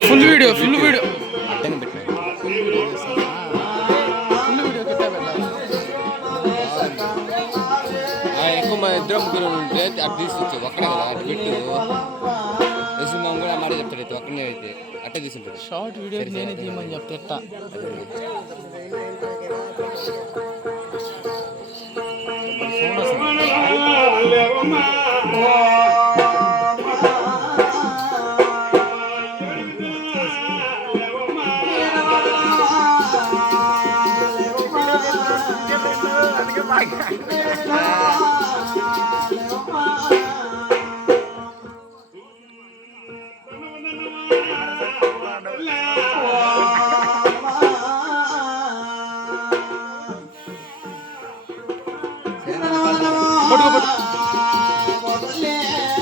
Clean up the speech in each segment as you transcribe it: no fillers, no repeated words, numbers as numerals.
Full video అడ్డంగా పెట్టినా full video కిట్టా పెట్టాలి. ఎక్కువ మంది ఇద్దరు ముగ్గురు ఉంటే అటు తీసుకొచ్చు ఒక్కడే కదా అటు పెట్టు మా కూడా మాట చెప్తాడు అయితే ఒక్కడే అయితే అట్టే తీసుకుంటాడు. షార్ట్ వీడియో నేనే తీయమని చెప్తే ఎట్టా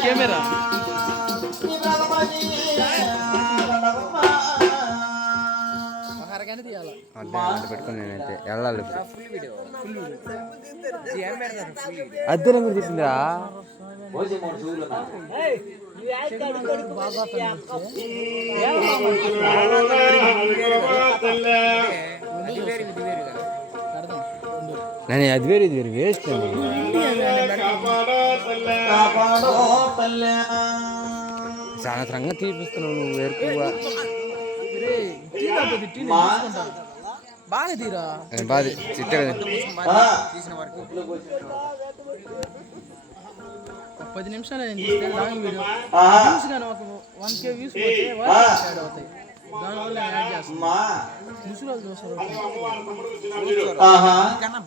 కెమెరా పెట్టుకుని నేనైతే వెళ్ళాలి. అద్దె నెంబర్ తీసిందిరా నేను అది వేరు ఇది వేరు వేస్ట్ చాలా రంగా తీపిస్తున్నావు నువ్వు వేరుకుగా బాగా తీరా బాగా చిట్టే తీసిన వరకు 10 నిమిషాలు లాంగ్ వీడియో వ్యూస్ కానీ ఒక 1K వ్యూస్ యాడ్ అవుతాయి. దానివల్ల యాడ్ చేస్తాం ముసలి చూస్తారు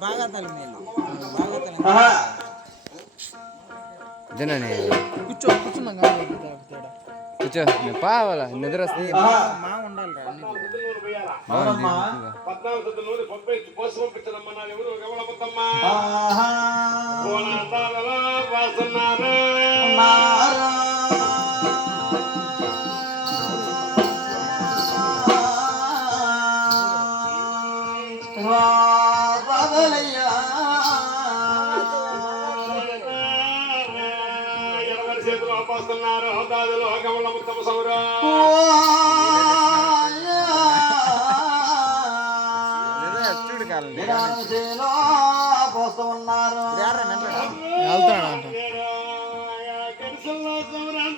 బాగా కూర్చున్నాం కానీ కూర్చో పావాలా నిద్ర వస్తే మా ఉండాలి పోస్తున్నారు దాదులు గమల ముత్తమ సౌరా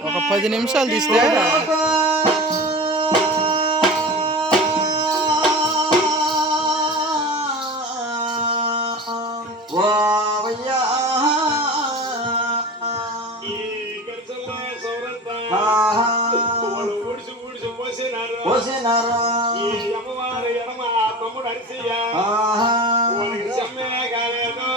ఒక 10 నిమిషాలు తీస్తే అమ్మవారు ఎడమ తమ్ముడు అరిసియ్య సమ్మె కాలేదు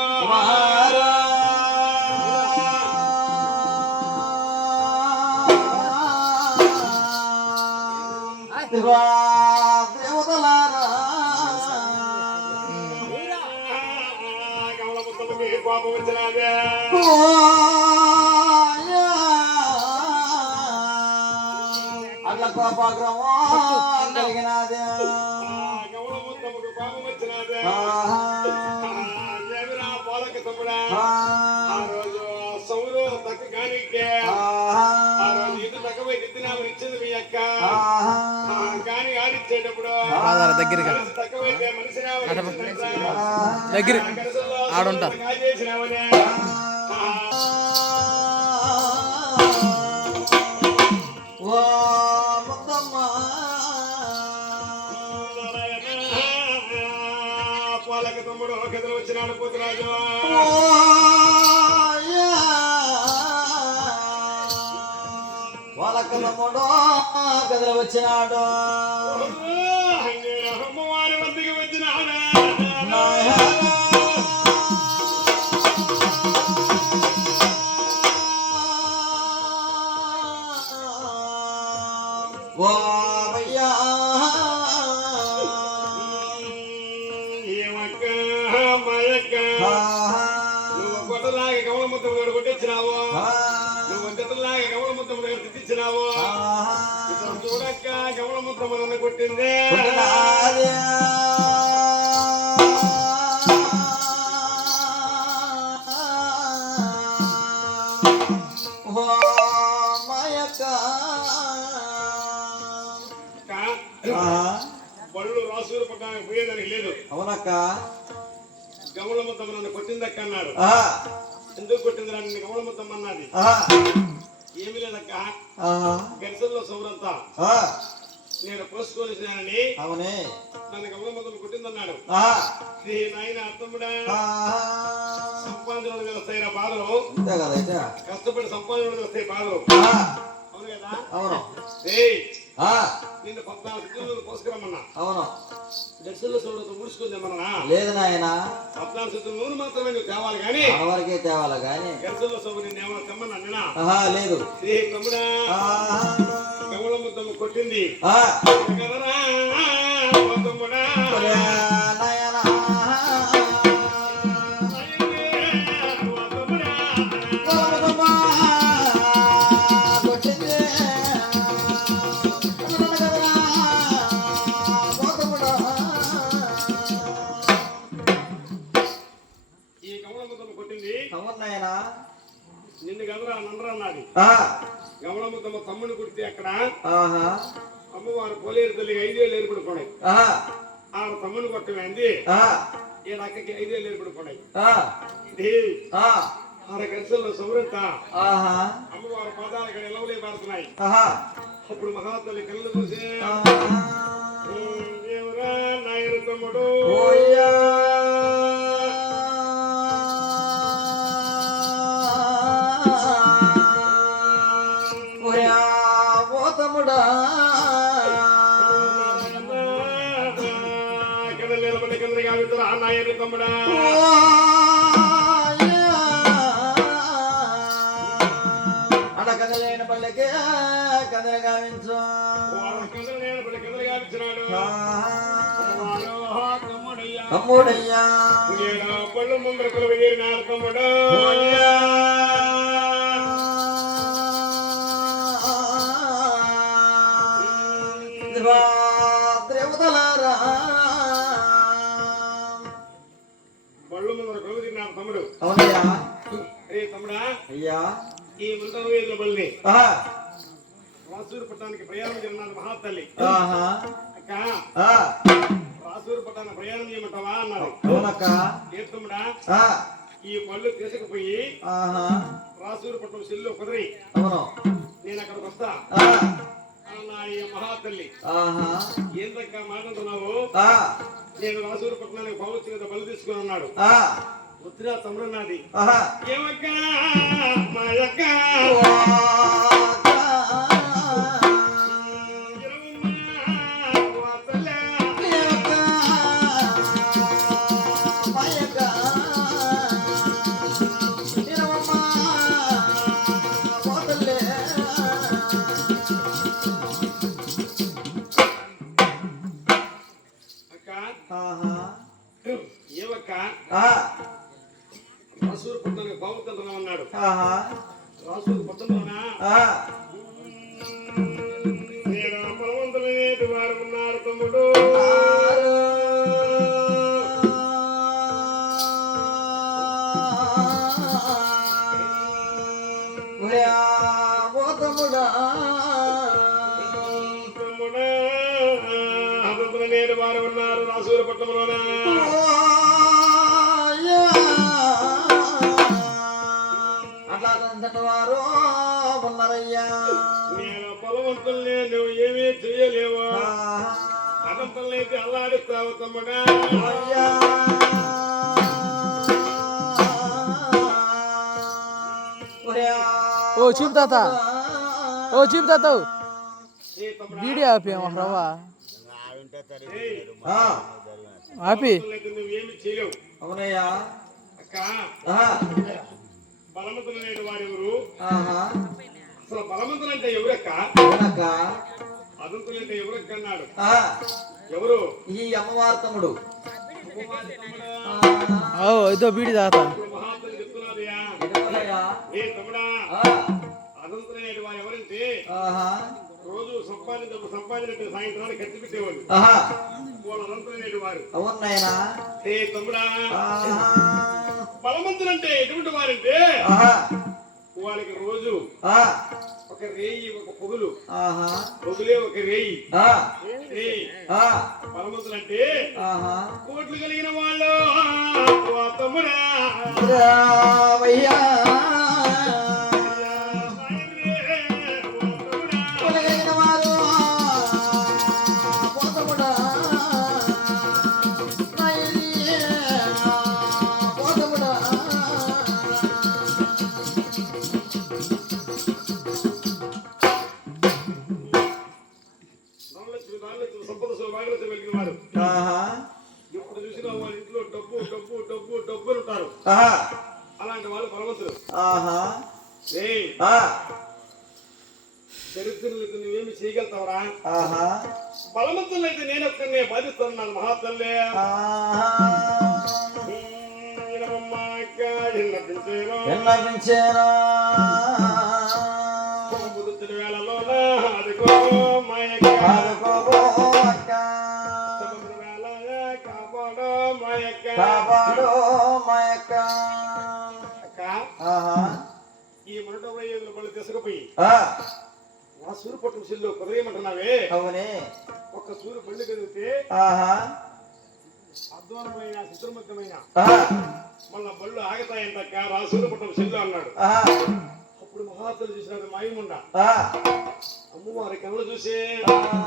కమల ముత్తమ్మకి కోపం వచ్చినదే అట్లా కోపాగ్రమం కలిగినదే కమల ముత్తమ్మకి కోపం వచ్చినదే దేవిరా పోలక తమ్ముడా ఆ రోజు సౌరు తక్క కానికే ఆ రోజు ఇది తక్కువ దిద్దినామని ఇచ్చింది మీ అక్క కానీ ఆడిచ్చేటప్పుడు దగ్గరగా తక్కువైతే మనిషి దగ్గర ఆడుంటా చేసినామని పోలక తమ్ముడు కథలు వచ్చినాడు పోతురాజు వాళ్ళ తమ్ముడు కథలు వచ్చినాడు అమ్మవారి వద్దకు వచ్చినాడు నువ్వు కొట్టలాగా కమల ముద్దం దగ్గర కొట్టించినావు నువ్వు గతలాగా కమల ముద్దం దగ్గర తిట్టించినావు చూడక్క కమల ముద్దం నన్ను కొట్టింది ఆహా. బళ్ళు రాసూరు పట్టణానికి పోయేదానికి లేదు. అవునక్క. గమలముద్దమ్మ నన్ను కొట్టిందక్క అన్నాడు. ఆహా. ఎందుకు కొట్టిందిరా నిన్ను గమలముద్దమ్మ అన్నది. ఆహా. ఏమీ లేదక్క, ఆహా. గరిసెల్లో సౌరంతా ఆహా. నేను పోసుకోవాల్సినానని అవునే. నన్ను గమలముద్దమ్మ కొట్టిందన్నాడు. ఆహా. శ్రీ నాయన అత్తమ్ముడా, ఆహా. సంపాదనలు వస్తాయి బాధలు, అంతే కదా అయితే. కష్టపడి సంపాదనలు వస్తాయి బాధలు. ఆహా. అవును కదా. అవును. ఏయ్, ఆ. నిన్ను 14 కిలోలు పోసుకురమ్మన్నా. అవును. గరిసెల్లో సౌరంతో ఊడ్చుకుందేమన్నా. లేదు నాయన, 14 కిలోల నూనె మాత్రమే నువ్వు తేవాలి కానీ ఆడవారికే తేవాలి గాని. గరిసెల్లో సౌరు నేను ఏమైనా తెమ్మన్నా నేనా. ఆహా. లేదు. శ్రీ తమ్ముడా, ఆహా. గమలముద్దమ్మ కొట్టింది ఆ. కదరా ఓ తమ్ముడా. నాయనా. ఈ గమలముద్దమ్మ కొట్టింది అవును నాయనా. నిన్ను కదరా నందరా అన్నది. ఆ. గమలముద్దమ్మ తమ్ముని కుడితే అక్కడ ఆహా. అమ్మవారు పోలేరు తల్లికి 5 ఏళ్ళు ఏర్పడుకున్నాయి. ఆహా. ఆడ తమ్ముని కొట్టమైంది. ఆహా. ఈడ అక్కకి 5 ఏళ్ళు ఏర్పడుకున్నాయి. ఆ. ఇది ఆ. ఆడ గరిసెల్లో సౌరంతా ఆహా. అమ్మవారి పాదాలు ఇక్కడ నిలవలే పారుతున్నాయి. ఆహా. అప్పుడు మహాతల్లి కళ్ళు చూసి ఆహా. దేవురా నాయన తమ్ముడు ఓయ్యా. ఓయ్యా ఓ తమ్ముడా. కింద నిలబడి కింద కావిస్తున్నా నాయన తమ్ముడా. అడగలేని పల్లెకే కదల గావించు. వాడు కింద నిలబడి కింద కావించినాడు. వాడు తమ్ముడయ్యా. తమ్ముడయ్యా. నేను పళ్ళు ముందర కొలువు చేరినాడు తమ్ముడు. దేవతలారా. పళ్ళు ముందర కొలువు చేరినాడు తమ్ముడు. అవునయ్యా. ఏ తమ్ముడా, అయ్యా. ఈ ముందర వీధుల బల్లి ఆహా. రాసూరు పట్టణానికి ప్రయాణం చేరినాడు మహాతల్లి. ఆహా. అక్క, ఆ. రాసూరు పట్టణానికి ప్రయాణం చేయమంటావా అన్నారు. అవునక్క. ఏ తమ్ముడా, ఆ. ఈ పళ్ళు తీసుకుపోయి ఆహా. రాసూరు పట్టణం సెల్లు కుదిరి అవును. నేను అక్కడికి వస్తా ఆ. అన్నా ఈ మహాతల్లి. ఆహా. ఏందక్క మాట్లాడుతున్నావు. ఆ. నేను రాసూరు పట్టణానికి పోవచ్చు కదా బలు తీసుకుని అన్నాడు. ఆ. ఉత్తరా తమ్ముడు నాది. ఆహా. ఏమక్క మా యొక్క ఏమక్క రాసూరు పట్టణానికి బాగుతున్నాం అన్నాడు. రాసూరు పట్టణంలోనా నేను బలవంతులనేటి వారు ఉన్నారు తమ్ముడు. తమ్ముడా హతతులనేటి వారు ఉన్నారు రాసూరు పట్టణంలోనా. అట్లా వారు ఉన్నారయ్యా. నేను బలవంతుల్ని నువ్వు ఏమీ చేయలేవు. అదంతలైతే అల్లాడిస్తావు తమ్ముడా. అయ్యా. ఓ చీప్ తాత, ఓ చీప్ తాత వీడియో ఆపి రవ్వ ఆపి. నువ్వేమి చేయలేవు. అవునయ్యా. అక్క, బలవంతులు నేడు వారెవరు? అసలు బలవంతులు అంటే ఎవరక్క? అదంతులు అంటే ఎవరక్క అన్నాడు. ఎవరు? ఈ అమ్మవారి తమ్ముడు. ఇదో బీడి తాత. మహాత్ములు చెప్తున్నారయ్యా. ఏ తమ్ముడా, అదంతులు నేడు వారు ఎవరంటే రోజు సంపాదించినట్టు సాయంత్రానికి ఖర్చు పెట్టేవాళ్ళు. వాళ్ళు అదంతులు నేడు వారు. అవునాయనా. ఏ తమ్ముడా, బలవంతులు అంటే ఎటువంటి వారంటే వాళ్ళకి రోజు ఒక రేయి ఒక పొగులు, పొగులే ఒక రేయి, ఆ, పరమతులంటే ఆహా. కోట్లు కలిగిన వాళ్ళు ఓ తమ్ముడా రావయ్యా. కొలగలిగిన వారు పోతముడా. నాయనే పోతముడా. సంపద సౌభాగ్యత కలిగిన వారు ఆహా. ఎప్పుడు చూసినా వాళ్ళ ఇంట్లో డబ్బు డబ్బు డబ్బు డబ్బు ఉంటారు. ఆహా. అలాంటి వాళ్ళు పరమతులు. ఆహా. ఏయ్ ఆ. దరిద్రులకు నువ్వేమి చేయగలుగుతావరా? ఆహా. బలవంతులైతే నేను ఒక్కనే బాధిస్తున్నాను మహాతల్లే. విన్నపించేనా పొద్దున వేళలోన అదిగో మాయక్క ఆదుకోబో అక్క. సముద్ర వేళ కాపాడో మాయక్క. కాపాడు మాయక్క. అక్క ఆహా. ఈ మొదట వయ్యేదుల పళ్ళు తీసుకుపోయి ఆ. నా సూరు పట్టు సిల్లు కుదరేయమంటున్నావే. అవునే. ఒక్క సూరు పళ్ళు కదిలితే ఆహా. అధ్వానమైన చిత్రముఖమైన ఆహా. మళ్ళా బళ్ళు ఆగతాయంటక్క. రా సూరు పట్టు సిల్లు అన్నాడు. ఆహా. అప్పుడు మహాత్ములు చూసినారు మాయముండ. ఆ. అమ్మవారి కళ్ళు చూసి ఆహా.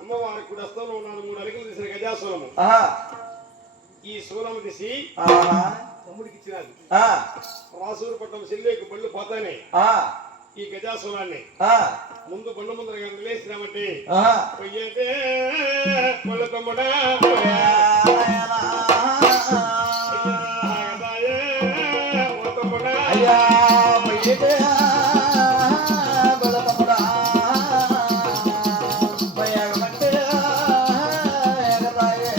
అమ్మవారికి కూడా అస్తంలో ఉన్నాను. 3 అరకలు తీసిన గజాసురము. ఆహా. ఈ సూరము తీసి ఆహా. తమ్ముడికి ఇచ్చినది. ఆ. రాసూరు పట్టణం చెల్లేకి బళ్ళు పోతానే ఆ. ఈ గజాసురాన్ని ఆ. ముందు బండు ముందర నిలేసినామంటే ఆహా. పొయ్యేటే పళ్ళు తమ్ముడా ఆగతాయే ఓ తమ్ముడా. అయ్యా బయటే బలతముడా. బయగమంటే ఎగతాయే.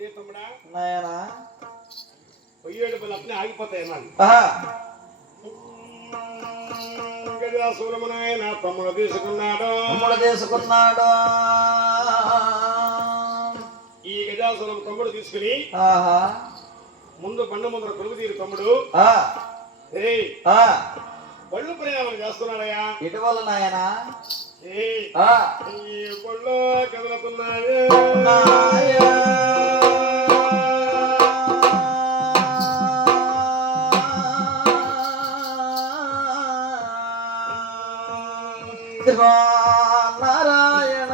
ఏ తమ్ముడా నాయనా. పొయ్యేడు బళ్ళు అట్నే ఆగిపోతాయి అన్నాడు. ఆహా. గజాసురమునాయన తమ్ముడు తీసుకున్నాడు. తమ్ముడు తీసుకున్నాడు. ఈ గజాసురం తమ్ముడు తీసుకుని ఆహా. ముందు బండు ముందర కొలుగు తీరు తమ్ముడు. ఆ. ఏయ్ ఆ. బళ్ళు ప్రయాణం చేస్తున్నాడయ్యా. ఇటీవల నాయనా. ఏయ్ ఆ. ఈ బళ్ళు కదులుతున్నాయి. నాయనా. నారాయణ.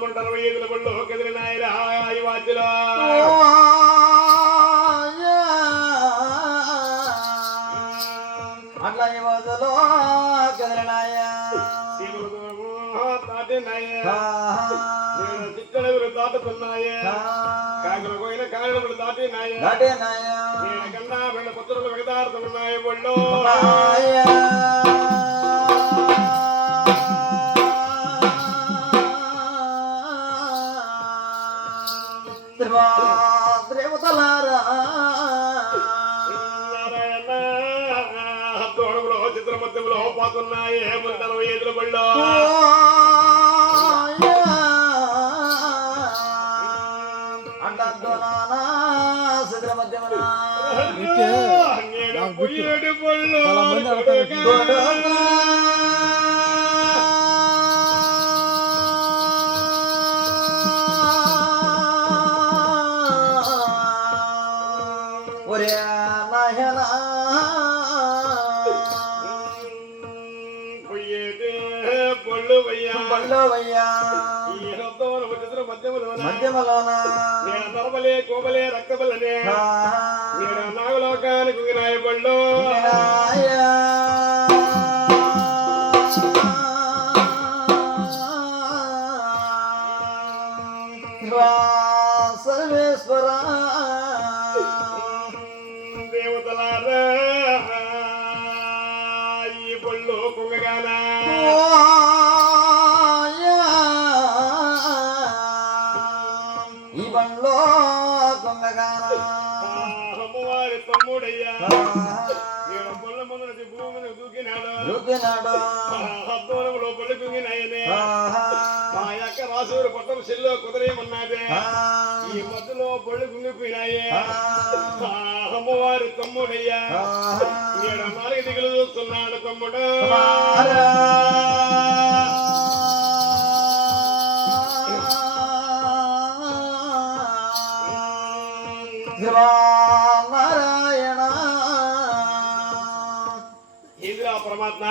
ముంటరు ఈదుల బళ్ళు కదిలినాయిరా ఈ వాద్యలో. అట్లా ఈ వదలో కదిలినాయా. సీమల దూరము దాటినాయా. చిట్టడవులు దాటుతున్నాయే. కాకుల పోయిన కాళ్ళములు దాటినాయా. దాటేనాయా. నేను కన్నా వీళ్ళ పుత్రులు వెగదాడుతున్నాయి బళ్ళు. దేవతలారా. నారాయణ దూరంలో చిత్ర మధ్యంలో పోతున్నాయి. ముందర ఈదుల బళ్ళు. అంటద్దు నానా శిథిర మధ్యమనా. నేను పొయ్యేడు బళ్ళు. ఒరే నాయనా. పొయ్యేటే బళ్ళు వయ్యా. బళ్ళోవయ్యా. ఈ రథంలో చిత్ర మధ్యములోన మధ్యమలోన. నేను నరబలే కోబలే రక్తబలనే నేను నాగలోకానికి వినాయ బళ్ళు. నాయా. సర్వేశ్వర. దేవతలారా ఈ బళ్ళు కుంగగానా. ఈ బండ్లో దొంగగాన. అమ్మవారి తమ్ముడయ్యా. నేను బళ్ళ ముందు భూమిని దూకినాడు. దూకినాడు. దూరంలో బళ్ళు కుంగినాయనే. మా యొక్క వాసూరు పట్టం చెల్లో కుదరేమన్నదే ఈ మధ్యలో బళ్ళు గుంగిపోయినాయే అమ్మవారి తమ్ముడయ్యా ఈడ నాలుగు దిగులు చూస్తున్నాడు తమ్ముడు నారాయణ ఇంద్రా పరమాత్మ